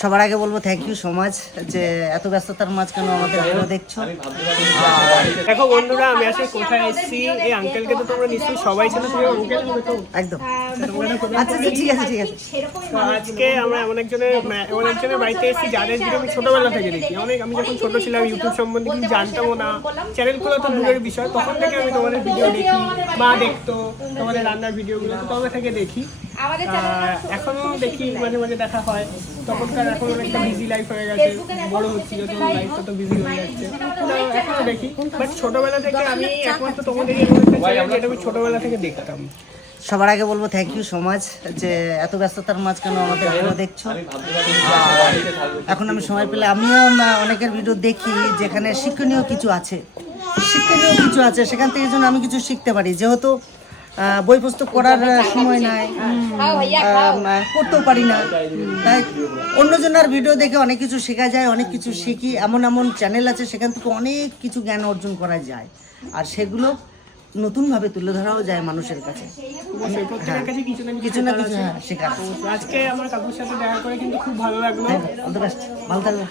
সবার আগে বলবো থ্যাংক ইউ সো মাচ যে এত ব্যস্ততার মাঝখানে আমাদের ভিডিও দেখছো। দেখো বন্ধুরা, আমি আসলে কোথায় এসেছি, এই আঙ্কেলকে তো তোমরা নিশ্চয়ই সবাই চেনো, তুমি আঙ্কেল হবে তো? একদম। আচ্ছা ঠিক আছে ঠিক আছে। তো আজকে আমরা এমন একজনের বাড়িতে এসেছি যাদের ভিডিও আমি ছোটবেলা থেকে দেখি। আমি যখন ছোট ছিলাম ইউটিউব সম্বন্ধে কিছু জানতামও না, চ্যানেল খোলা তো দূরের বিষয়, তখন থেকে আমি তোমাদের ভিডিও দেখি, মা দেখতো তোমাদের রান্নার ভিডিওগুলো, তো তবে থেকে দেখি। এখনো দেখি, মাঝে মাঝে দেখা হয়। তখনকার এখন অনেকটা বিজি লাইফ হয়ে গেছে, বড় হচ্ছি যত লাইফটা তো বিজি হয়ে যাচ্ছে, তো এখনো দেখি। বাট ছোটবেলা থেকে আমি একমাত্র তোমাদেরই এমন একটা চ্যানেল যেটা আমি ছোটবেলা থেকে দেখতাম। সবার আগে বলবো থ্যাংক ইউ সো মাচ যে এত ব্যস্ততার মাঝখানে আমাদের ভিডিও দেখছো। এখন আমি সময় পেলে আমিও অনেকের ভিডিও দেখি যেখানে শিক্ষণীয় কিছু আছে, সেখান থেকে যেন আমি কিছু শিখতে পারি। যেহেতু বই পুস্তক পড়ার সময় নাই, পড়তেও পারি না, তাই অন্যজনের ভিডিও দেখে অনেক কিছু শেখা যায়, অনেক কিছু শিখি। এমন এমন চ্যানেল আছে সেখান থেকে অনেক কিছু জ্ঞান অর্জন করা যায়, আর সেগুলো নতুনভাবে তুলে ধরাও যায় মানুষের কাছে। প্রত্যেকের কাছে কিছু না কিছু শেখার। আজকে আমার কাকুর সাথে দেখা করে কিন্তু খুব ভালো লাগলো। ভালো থাকবে।